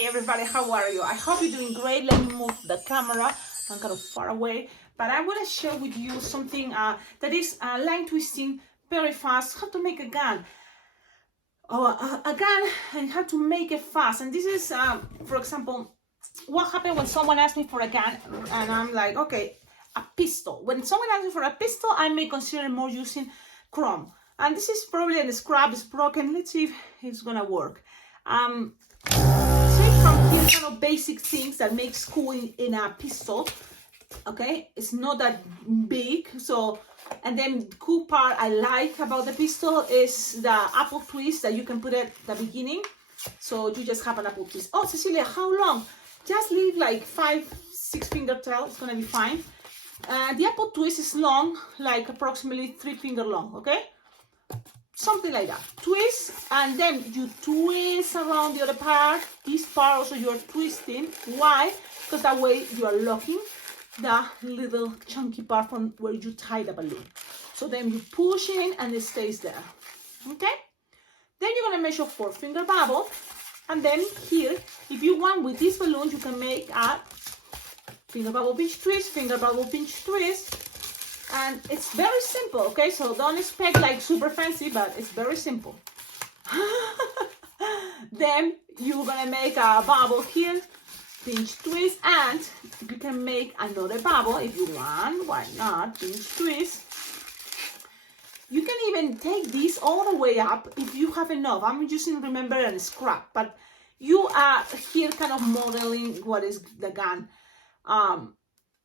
Hey everybody, how are you? I hope you're doing great. Let me move the camera. I'm kind of far away, but I want to share with you something that is line twisting very fast. How to make a gun, a gun, and how to make it fast. And this is, for example, what happened when someone asked me for a gun, and I'm like, okay, a pistol. When someone asks me for a pistol, I may consider more using chrome. And this is probably a scrap is broken. Let's see if it's gonna work. From here, kind of basic things that make school in a pistol. Okay, it's not that big. So, and then the cool part I like about the pistol is the apple twist that you can put at the beginning. So you just have an apple twist. Oh, Cecilia, how long? Just leave like 5-6 finger tail. It's gonna be fine. The apple twist is long, like approximately 3 finger long. Okay. Something like that. Twist, and then you twist around the other part. This part also you're twisting. Why? Because that way you are locking the little chunky part from where you tie the balloon. So then you push in and it stays there. Okay? Then you're gonna measure 4 finger bubble. And then here, if you want with this balloon, you can make a finger bubble pinch twist, finger bubble pinch twist. And it's very simple, okay? So don't expect like super fancy, but it's very simple. Then you're gonna make a bubble here, pinch twist, and you can make another bubble if you want. Why not? Pinch twist. You can even take this all the way up if you have enough. I'm using, remember, a scrap, but you are here kind of modeling what is the gun.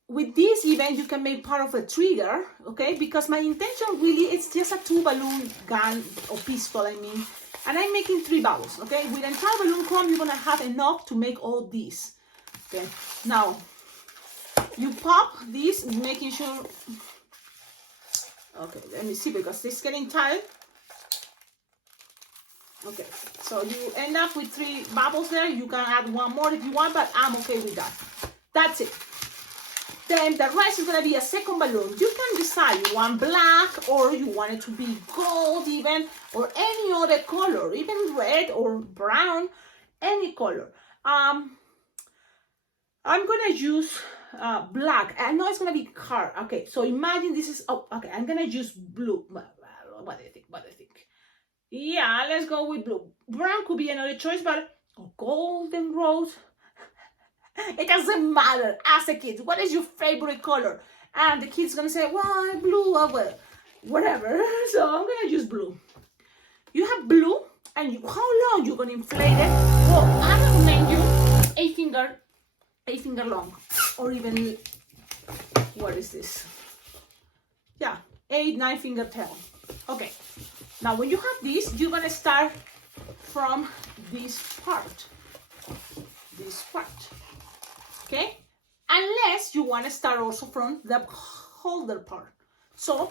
With this even you can make part of a trigger, okay? Because my intention really it's just a 2 balloon gun or pistol, I mean, and I'm making 3 bubbles, okay? With entire balloon chrome you're gonna have enough to make all these. Okay, now you pop this, making sure. Okay, let me see because this is getting tight. Okay, so you end up with 3 bubbles there. You can add 1 more if you want, but I'm okay with that. That's it. Then the rest is going to be a second balloon. You can decide you want black or you want it to be gold even, or any other color, even red or brown, any color. I'm going to use black. I know it's going to be hard. Okay, so imagine this is, oh, okay, I'm going to use blue. What do you think? What do you think? Yeah, let's go with blue. Brown could be another choice, but golden rose. It doesn't matter. Ask the kids, what is your favorite color? And the kid's gonna say, well, blue, well, whatever. So I'm gonna use blue. You have blue, and how long you're gonna inflate it? Well, I recommend you 8 finger long, or even, what is this? Yeah, 8-9 finger tail. Okay. Now when you have this, you're gonna start from this part. This part. Okay, unless you want to start also from the holder part. So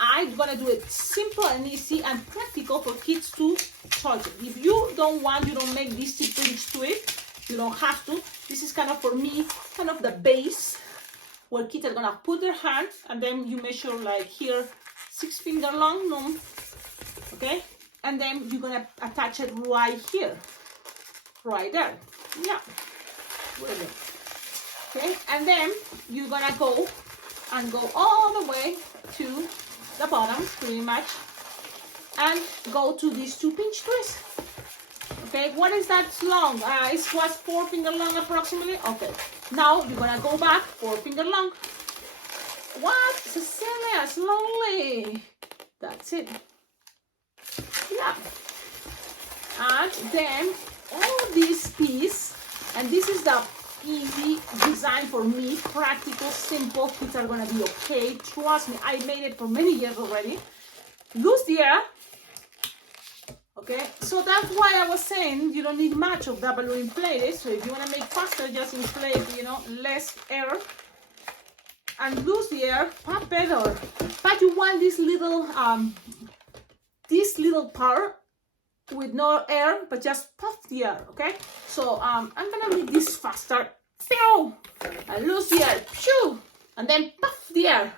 I'm gonna do it simple and easy and practical for kids to touch it. If you don't want, you don't make this pinch to it, you don't have to. This is kind of, for me, kind of the base where kids are gonna put their hand, and then you measure like here 6 finger long, no, okay, and then you're gonna attach it right here, right there. Yeah, wait a minute. Okay, and then you're gonna go all the way to the bottom, pretty much, and go to these 2 pinch twists. Okay, what is that long? It was 4 finger long approximately. Okay, now you're gonna go back 4 finger long. What, Cecilia? Slowly. That's it. Yeah. And then all this piece, and this is the easy design for me, practical, simple. Kids are gonna be okay. Trust me, I made it for many years already. Loose the air. Okay, so that's why I was saying you don't need much of that balloon inflated. So if you want to make faster, just inflate, less air and lose the air, pop it, or but you want this little part with no air, but just puff the air. Okay, so I'm gonna make this faster. Pew! And lose the air. Pew! And then puff the air.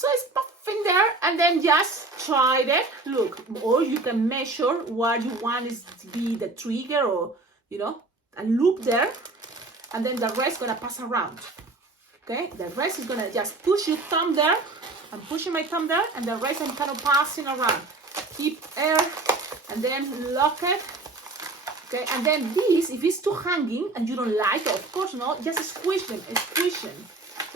So it's puffing there, and then just try it. Look, or you can measure what you want is to be the trigger, or you know, a loop there, and then the rest gonna pass around. Okay, the rest is gonna just push your thumb there. I'm pushing my thumb there, and the rest I'm kind of passing around. Keep air, and then lock it. Okay, and then this, if it's too hanging and you don't like it, of course not, just squish them,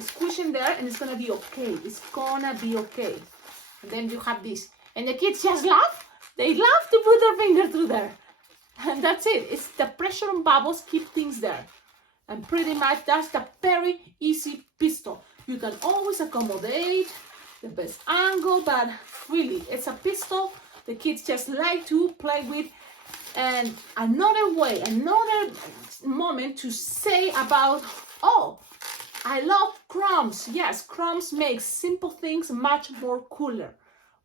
squish them there, and it's gonna be okay. It's gonna be okay. And then you have this, and the kids just laugh. They love to put their finger through there, and that's it. It's the pressure on bubbles keep things there, and pretty much that's the very easy pistol. You can always accommodate the best angle, but really, it's a pistol the kids just like to play with. And another way, another moment to say about, oh, I love crumbs. Yes, crumbs make simple things much more cooler.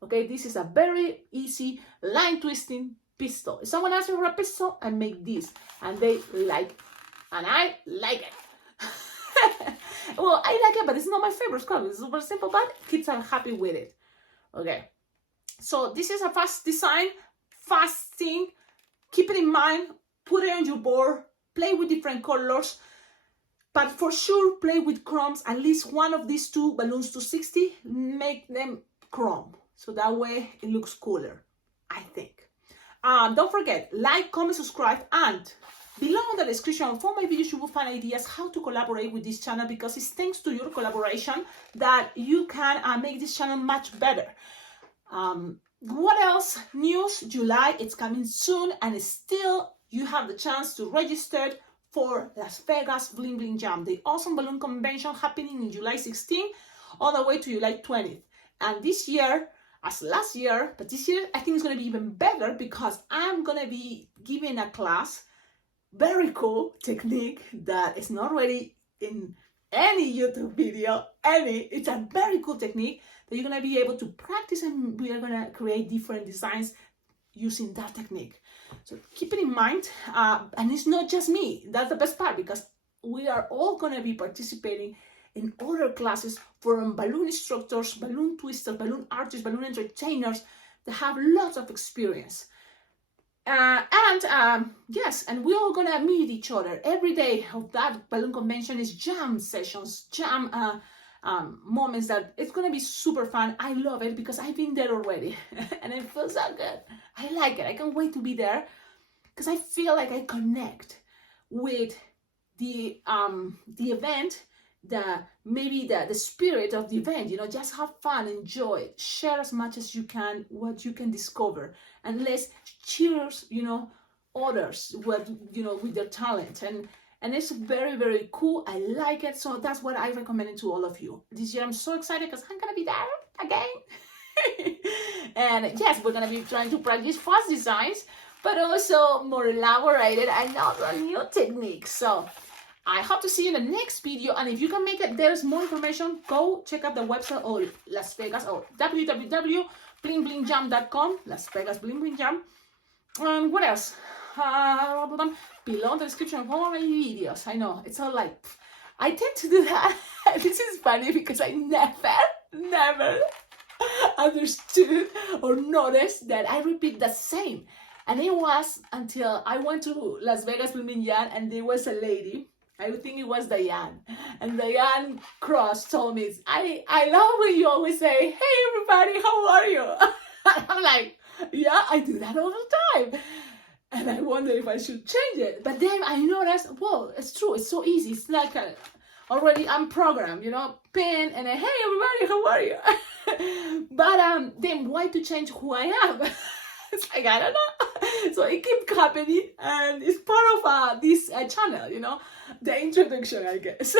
Okay, this is a very easy line twisting pistol. If someone asks me for a pistol, I make this, and they like it, and I like it. Well, I like it, but it's not my favorite crumb. It's super simple, but kids are happy with it. Okay, so this is a fast design, fast thing. Keep it in mind, put it on your board, play with different colors, but for sure play with crumbs. At least one of these two balloons to 60, make them crumb. So that way it looks cooler, I think. Don't forget, like, comment, subscribe, and below in the description for my videos, you will find ideas how to collaborate with this channel, because it's thanks to your collaboration that you can make this channel much better. What else? News, July, it's coming soon, and still you have the chance to register for Las Vegas Bling Bling Jam, the awesome balloon convention happening in July 16 all the way to July 20th. And this year, as last year, but this year I think it's going to be even better, because I'm going to be giving a class, very cool technique that is not already in any YouTube video, it's a very cool technique that you're going to be able to practice, and we are going to create different designs using that technique. So keep it in mind, and it's not just me. That's the best part, because we are all going to be participating in other classes from balloon instructors, balloon twisters, balloon artists, balloon entertainers that have lots of experience. Yes, and we're all gonna meet each other. Every day of that balloon convention is jam sessions, jam moments that it's gonna be super fun. I love it because I've been there already and it feels so good. I like it. I can't wait to be there because I feel like I connect with the event, the spirit of the event. You know, just have fun, enjoy it, share as much as you can what you can discover, and let's cheers, you know, others with, you know, with their talent. And it's very, very cool. I like it. So that's what I recommend to all of you. This year I'm so excited because I'm gonna be there again. And yes, we're gonna be trying to practice fast designs, but also more elaborated and other new techniques. So I hope to see you in the next video, and if you can make it, there's more information. Go check out the website or Las Vegas or www.blingblingjam.com, Las Vegas Bling Bling Jam. And what else? Below in the description of all my videos. I know it's all like I tend to do that. This is funny because I never understood or noticed that I repeat the same. And it was until I went to Las Vegas Bling Bling Jam, and there was a lady. I would think it was Diane. And Diane Cross told me, I love when you always say, hey everybody, how are you? I'm like, yeah, I do that all the time. And I wonder if I should change it. But then I noticed, whoa, it's true. It's so easy. It's like already I'm programmed, you know, pin and then, hey everybody, how are you? But then why to change who I am? It's like, I don't know. So it keeps happening, and it's part of this channel, you know, the introduction, I guess.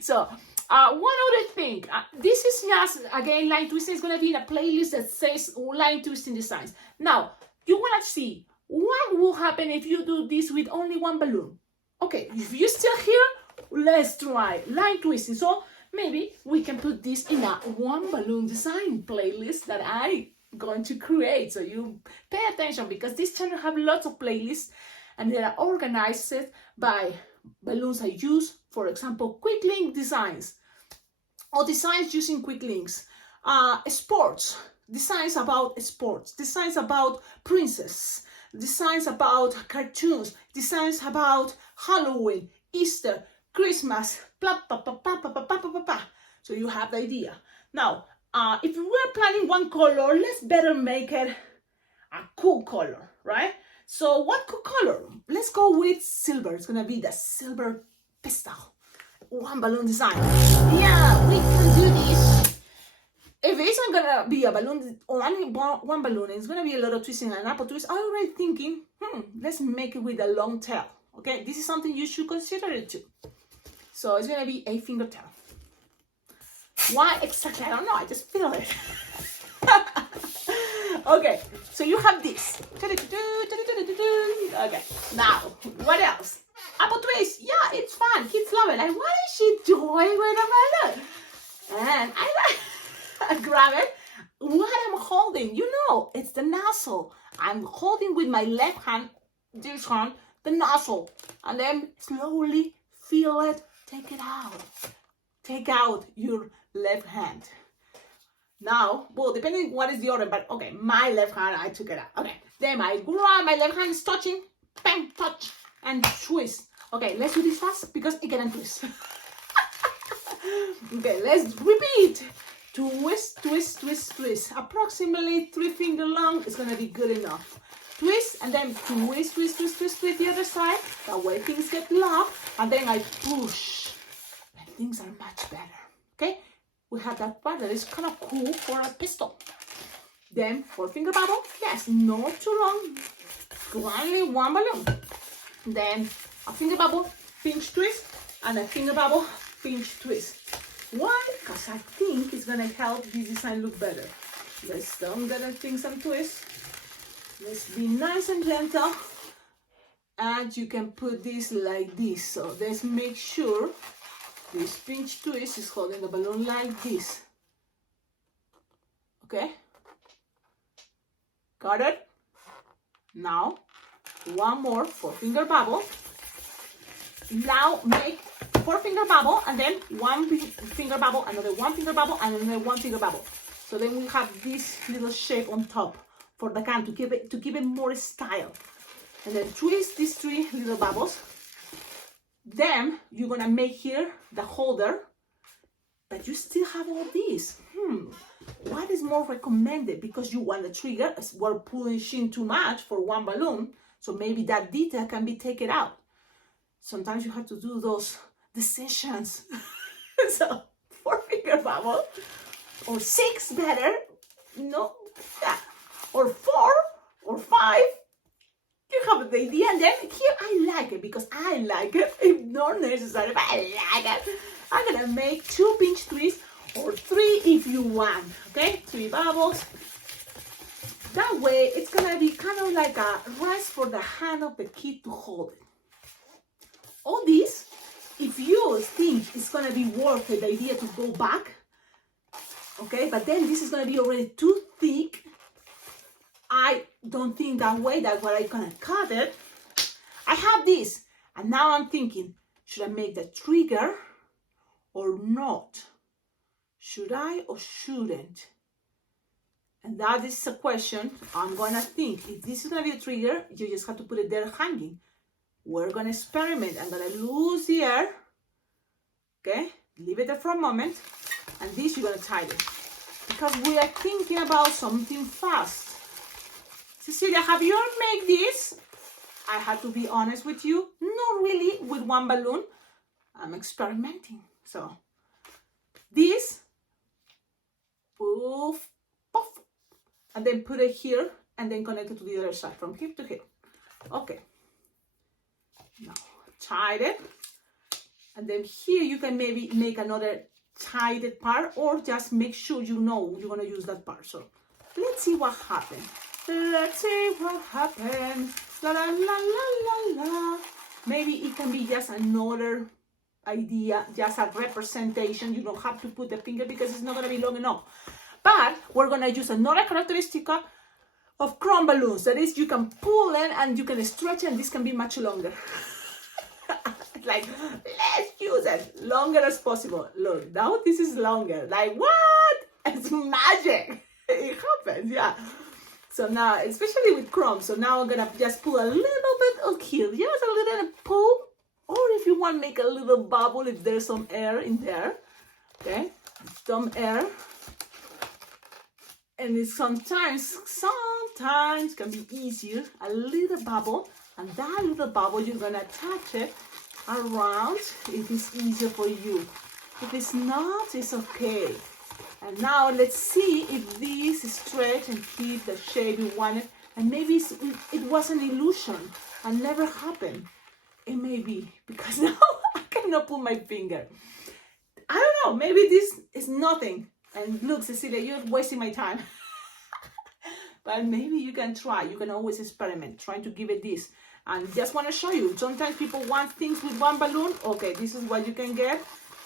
So one other thing, this is just, again, line twisting is going to be in a playlist that says line twisting designs. Now, you want to see what will happen if you do this with only one balloon. Okay, if you're still here, let's try line twisting. So maybe we can put this in a one balloon design playlist that I going to create. So you pay attention, because this channel have lots of playlists, and they are organized by balloons I use. For example, quick link designs, or designs using quick links, Sports, designs about sports, designs about princess, designs about cartoons, designs about Halloween, Easter, Christmas, blah, blah, blah, blah, blah, blah, blah, blah, blah. So you have the idea. Now, if we're planning one color, let's better make it a cool color, right? So what cool color? Let's go with silver. It's gonna be the silver pistol. One balloon design. Yeah, we can do this. If it isn't gonna be a balloon, only one balloon, it's gonna be a lot of twisting and apple twist. I'm already thinking, let's make it with a long tail. Okay, this is something you should consider it too. So it's gonna be a finger tail. Why exactly? I don't know. I just feel it. Okay, so you have this. Okay, now what else? Apple twist. Yeah, it's fun. Kids love it. Like, what is she doing with a balloon? And I grab it. What I'm holding, you know, it's the nozzle. I'm holding with my left hand, this hand, the nozzle, and then slowly feel it. Take it out. Take out your left hand. Now, well, depending what is the order, but okay, my left hand, I took it out. Okay, then I grab my left hand is touching, bang, touch, and twist. Okay, let's do this fast because it can twist. Okay, let's repeat. Twist, twist, twist, twist. Approximately 3 finger long is gonna be good enough. Twist and then twist, twist, twist, twist, twist the other side. That way things get locked, and then I push. And things are much better. Okay, we have that part that is kind of cool for a pistol. Then 4 finger bubble. Yes, not too long. Only one balloon. Then a finger bubble, pinch twist, and a finger bubble, pinch twist. Why? Because I think it's gonna help this design look better. Let's don't get things and twist. Let's be nice and gentle. And you can put this like this. So let's make sure this pinch twist is holding the balloon like this. Okay? Got it? Now, one more 4 finger bubble. Now make 4 finger bubble and then 1 finger bubble, another 1 finger bubble, and another 1 finger bubble. So then we have this little shape on top for the can to give it more style. And then twist these 3 little bubbles. Then you're gonna make here the holder, but you still have all these. What is more recommended? Because you want the trigger, as we're pushing too much for one balloon, so maybe that detail can be taken out. Sometimes you have to do those decisions. So 4 finger bubble, or 6 better, no, yeah, or 4 or 5. You have the idea, and then here I like it because I like it. If not necessary, but I like it. I'm gonna make 2 pinch twists or 3 if you want. Okay, 3 bubbles. That way, it's gonna be kind of like a rest for the hand of the kid to hold it. All this, if you think it's gonna be worth it, the idea to go back, okay, but then this is gonna be already too thick. I don't think that way. That's why I'm gonna cut it. I have this, and now I'm thinking, should I make the trigger or not? Should I or shouldn't? And that is a question I'm gonna think. If this is gonna be the trigger, you just have to put it there hanging. We're gonna experiment. I'm gonna lose the air. Okay, leave it there for a moment, and this you're gonna tie it because we are thinking about something fast. Cecilia, have you ever made this? I have to be honest with you, not really with one balloon. I'm experimenting. So this, poof, puff, and then put it here, and then connect it to the other side from here to here. Okay. Now tie it, and then here you can maybe make another tied part, or just make sure you know you're gonna use that part. So let's see what happens. Let's see what happens. La la la la la la. Maybe it can be just another idea, just a representation. You don't have to put the finger because it's not gonna be long enough. But we're gonna use another characteristic of chrome balloons. That is, you can pull it and you can stretch it, and this can be much longer. It's like, let's use it longer as possible. Look, now this is longer. Like, what? It's magic. It happens, yeah. So now, especially with chrome, so now I'm gonna just pull a little bit of here, just a little pull, or if you want, make a little bubble if there's some air in there, okay? Some air. And it sometimes can be easier, a little bubble, and that little bubble, you're gonna attach it around if it's easier for you. If it's not, it's okay. And now let's see if this is straight and keep the shape you wanted. And maybe it was an illusion and never happened. It may be, because now I cannot put my finger. I don't know, maybe this is nothing. And look, Cecilia, you're wasting my time. But maybe you can try. You can always experiment, trying to give it this. And just want to show you, sometimes people want things with one balloon. Okay, this is what you can get.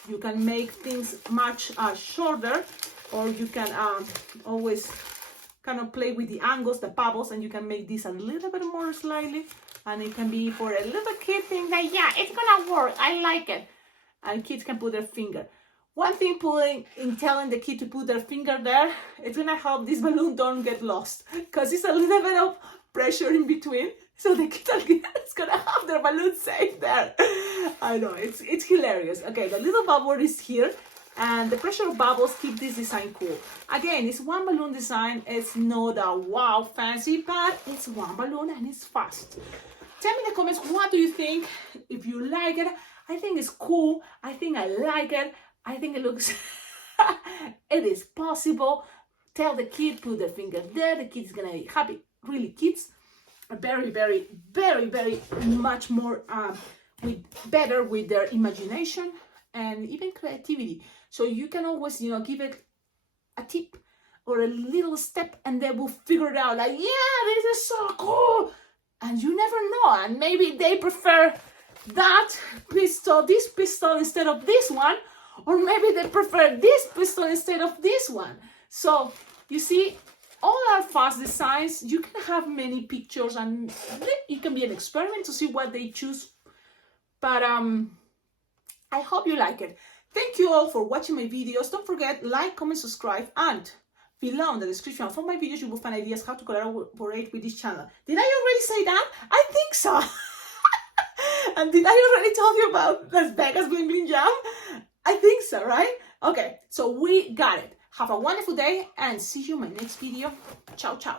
You can make things much shorter, or you can always kind of play with the angles, the bubbles, and you can make this a little bit more slightly, and it can be for a little kid thing that, yeah, it's gonna work, I like it, and kids can put their finger. One thing telling the kid to put their finger there, it's gonna help this balloon don't get lost, because it's a little bit of pressure in between. So the kids is gonna have their balloon safe there. I know, it's hilarious. Okay, the little bubble is here, and the pressure of bubbles keep this design cool. Again, it's one balloon design. It's not a wow fancy, but it's one balloon and it's fast. Tell me in the comments, what do you think? If you like it, I think it's cool. I think I like it. I think it looks, it is possible. Tell the kid, put their finger there. The kid's gonna be happy. Really, kids are very, very, very, very much more better with their imagination and even creativity. So you can always, give it a tip or a little step, and they will figure it out. Like, yeah, this is so cool. And you never know. And maybe they prefer this pistol instead of this one, or maybe they prefer this pistol instead of this one. So you see, all our fast designs, you can have many pictures, and it can be an experiment to see what they choose. But I hope you like it. Thank you all for watching my videos. Don't forget, like, comment, subscribe, and below in the description for my videos, you will find ideas how to collaborate with this channel. Did I already say that? I think so. And did I already tell you about Las Vegas Bling Bling Jam? I think so, right? Okay, so we got it. Have a wonderful day, and see you in my next video. Ciao, ciao.